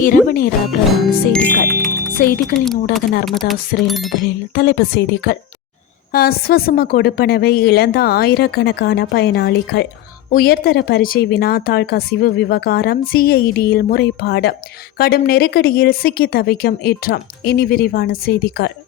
இரவு நேர பிரதான செய்திகள். செய்திகளின் ஊடாக நர்மதா சிறையில் முதலில் தலைப்பு செய்திகள். அஸ்வசம கொடுப்பனவை இழந்த ஆயிரக்கணக்கான பயனாளிகள். உயர்தர பரீட்சை வினாத்தாள் கசிவு விவகாரம் சிஐடியில் முறைப்பாடு. கடும் நெருக்கடியில் சிக்கி தவிக்கும் ஏற்றம். இனி விரிவான செய்திகள்.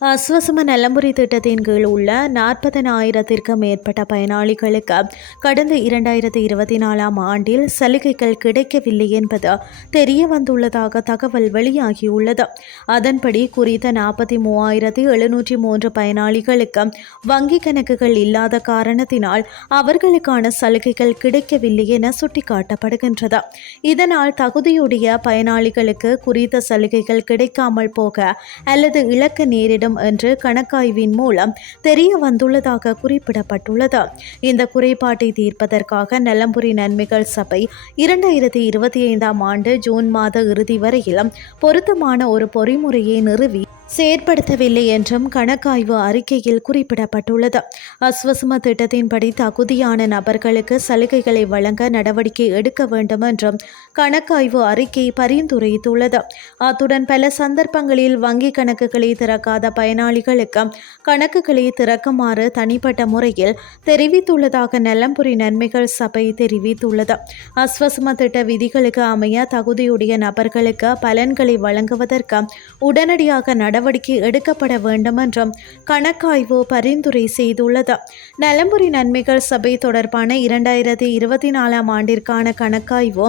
அஸ்வசம நலம்புரி திட்டத்தின் கீழ் உள்ள நாற்பதனாயிரத்திற்கும் மேற்பட்ட பயனாளிகளுக்கு கடந்த இரண்டாயிரத்தி இருபத்தி நாலாம் ஆண்டில் சலுகைகள் கிடைக்கவில்லை என்பது தெரிய வந்துள்ளதாக தகவல் வெளியாகியுள்ளது. அதன்படி குறித்த நாற்பத்தி மூவாயிரத்தி எழுநூற்றி மூன்று பயனாளிகளுக்கு வங்கி கணக்குகள் இல்லாத காரணத்தினால் அவர்களுக்கான சலுகைகள் கிடைக்கவில்லை என சுட்டிக்காட்டப்படுகின்றது. இதனால் தகுதியுடைய பயனாளிகளுக்கு குறித்த சலுகைகள் கிடைக்காமல் போக அல்லது இலக்க நேரிடும் என்று கணக்காய்வின் மூலம் தெரிய வந்துள்ளதாக குறிப்பிடப்பட்டுள்ளது. இந்த குறைபாட்டை தீர்ப்பதற்காக நலம்புரி நன்மைகள் சபை இரண்டாயிரத்தி இருபத்தி ஐந்தாம் ஆண்டு ஜூன் மாத இறுதி வரையிலும் பொருத்தமான ஒரு பொறிமுறையை நிறுவி செயற்படுத்தவில்லை என்றும் கணக்காய்வு அறிக்கையில் குறிப்பிடப்பட்டுள்ளது. அஸ்வசம திட்டத்தின்படி தகுதியான நபர்களுக்கு சலுகைகளை வழங்க நடவடிக்கை எடுக்க வேண்டும் என்றும் கணக்காய்வு அறிக்கை பரிந்துரைத்துள்ளது. அத்துடன் பல சந்தர்ப்பங்களில் வங்கி கணக்குகளை திறக்காத பயனாளிகளுக்கு கணக்குகளை திறக்குமாறு தனிப்பட்ட முறையில் தெரிவித்துள்ளதாக நலம்புரி நன்மைகள் சபை தெரிவித்துள்ளது. அஸ்வசம திட்ட விதிகளுக்கு அமைய தகுதியுடைய நபர்களுக்கு பலன்களை வழங்குவதற்கு உடனடியாக நட நடவடிக்கை எடுக்கப்பட வேண்டும் என்றும் கணக்காய்வு பரிந்துரை செய்துள்ளது. நலம்புரி நன்மைகள் சபை தொடர்பான இரண்டாயிரத்தி இருபத்தி நாலாம் ஆண்டிற்கான கணக்காய்வு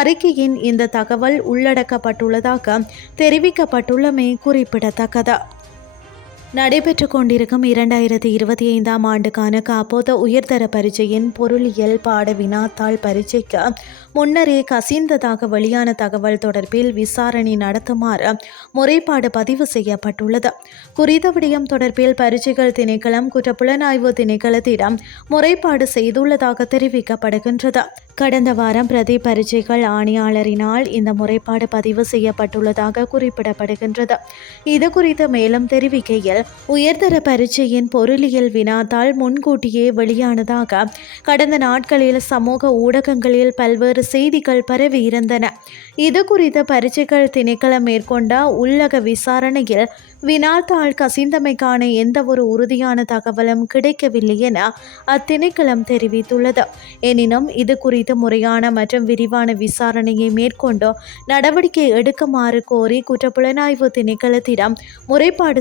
அறிக்கையின் இந்த தகவல் உள்ளடக்கப்பட்டுள்ளதாக தெரிவிக்கப்பட்டுள்ளமை குறிப்பிடத்தக்கது. நடைபெற்று கொண்டிருக்கும் இரண்டாயிரத்தி இருபத்தி ஐந்தாம் ஆண்டுக்கான காப்போத உயர்தர பரீட்சையின் பொருளியல் பாட வினாத்தாள் பரீட்சைக்கு முன்னரே கசிந்ததாக வெளியான தகவல் தொடர்பில் விசாரணை நடத்துமாறு முறைப்பாடு பதிவு செய்யப்பட்டுள்ளது. குறித்த விடயம் தொடர்பில் பரீட்சைகள் திணைக்களம் குற்றப்புலனாய்வு திணைக்களத்திடம் முறைப்பாடு செய்துள்ளதாக தெரிவிக்கப்படுகின்றது. கடந்த வாரம் பிரதி பரீட்சைகள் ஆணையாளரினால் இந்த முறைப்பாடு பதிவு செய்யப்பட்டுள்ளதாக குறிப்பிடப்படுகின்றது. இது குறித்து மேலும் தெரிவிக்கையில் உயர்தர பரீட்சையின் பொருளியல் வினாத்தாள் முன்கூட்டியே வெளியானதாக கடந்த நாட்களில் சமூக ஊடகங்களில் பல்வேறு செய்திகள் பரவி இருந்தன. இது குறித்த பரீட்சைகள் திணைக்களம் மேற்கொண்ட உள்ளக விசாரணையில் வினாத்தாள் கசிந்தமைக்கான எந்த ஒரு உறுதியான தகவலும் கிடைக்கவில்லை என அத்திணைக்களம் தெரிவித்துள்ளது. எனினும் இது குறித்து முறையான மற்றும் விரிவான விசாரணையை மேற்கொண்டு நடவடிக்கை எடுக்குமாறு கோரி குற்றப்புலனாய்வு திணைக்களத்திடம் முறைப்பாடு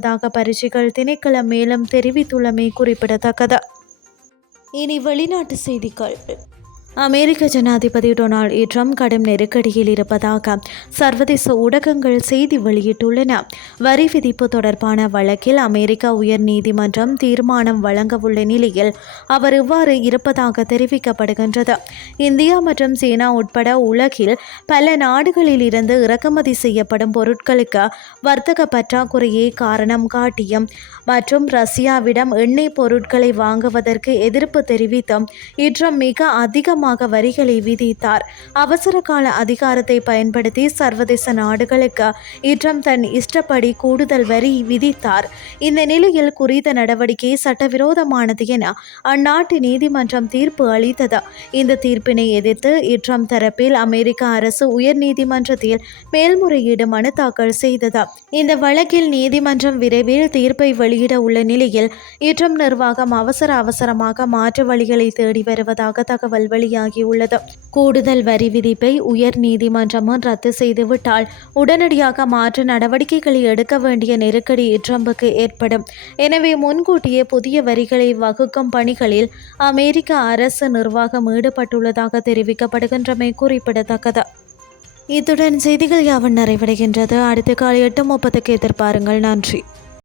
செய்யப்பட்டுள்ளதாக பரீட்சைகள் திணைக்களம் மேலும் தெரிவித்துள்ளமை குறிப்பிடத்தக்கது. இனி வெளிநாட்டு செய்திகள். அமெரிக்க ஜனாதிபதி டொனால்ட் ட்ரம்ப் கடும் நெருக்கடியில் இருப்பதாக சர்வதேச ஊடகங்கள் செய்தி வெளியிட்டுள்ளன. வரி விதிப்பு தொடர்பான வழக்கில் அமெரிக்க உயர் நீதிமன்றம் தீர்மானம் வழங்கவுள்ள நிலையில் அவர் இவ்வாறு இருப்பதாக தெரிவிக்கப்படுகின்றது. இந்தியா மற்றும் சீனா உட்பட உலகில் பல நாடுகளில் இருந்து இறக்குமதி செய்யப்படும் பொருட்களுக்கு வர்த்தக பற்றாக்குறையை காரணம் காட்டியும் மற்றும் ரஷ்யாவிடம் எண்ணெய் பொருட்களை வாங்குவதற்கு எதிர்ப்பு தெரிவித்தும் இட்ரம் மிக அதிகமாக வரிகளை விதித்தார். அவசர கால அதிகாரத்தை பயன்படுத்தி சர்வதேச நாடுகளுக்கு இட்ரம் தன் இஷ்டப்படி கூடுதல் வரி விதித்தார். இந்த நிலையில் குறித்த நடவடிக்கை சட்டவிரோதமானது என அந்நாட்டு நீதிமன்றம் தீர்ப்பு அளித்தது. இந்த தீர்ப்பினை எதிர்த்து இட்ரம் தரப்பில் அமெரிக்க அரசு உயர் நீதிமன்றத்தில் மேல்முறையீடு மனு தாக்கல் செய்தது. இந்த வழக்கில் நீதிமன்றம் விரைவில் தீர்ப்பை வெளியிட உள்ள நிலையில் இட்ரம் நிர்வாகம் அவசர அவசரமாக மாற்று வழிகளை தேடி வருவதாக தகவல் வெளி வெளியாகியுள்ளது. கூடுதல் வரி விதிப்பை உயர் நீதிமன்றமும் ரத்து செய்துவிட்டால் உடனடியாக மாற்று நடவடிக்கைகளை எடுக்க வேண்டிய நெருக்கடி ட்ரம்புக்கு ஏற்படும். எனவே முன்கூட்டியே புதிய வரிகளை வகுக்கும் பணிகளில் அமெரிக்க அரசு நிர்வாகம் ஈடுபட்டுள்ளதாக தெரிவிக்கப்படுகின்றமை குறிப்பிடத்தக்கது. இத்துடன் செய்திகள் யாவன் நிறைவடைகின்றது. அடுத்த காலை எட்டு முப்பதுக்கு எதிர்பாருங்கள். நன்றி.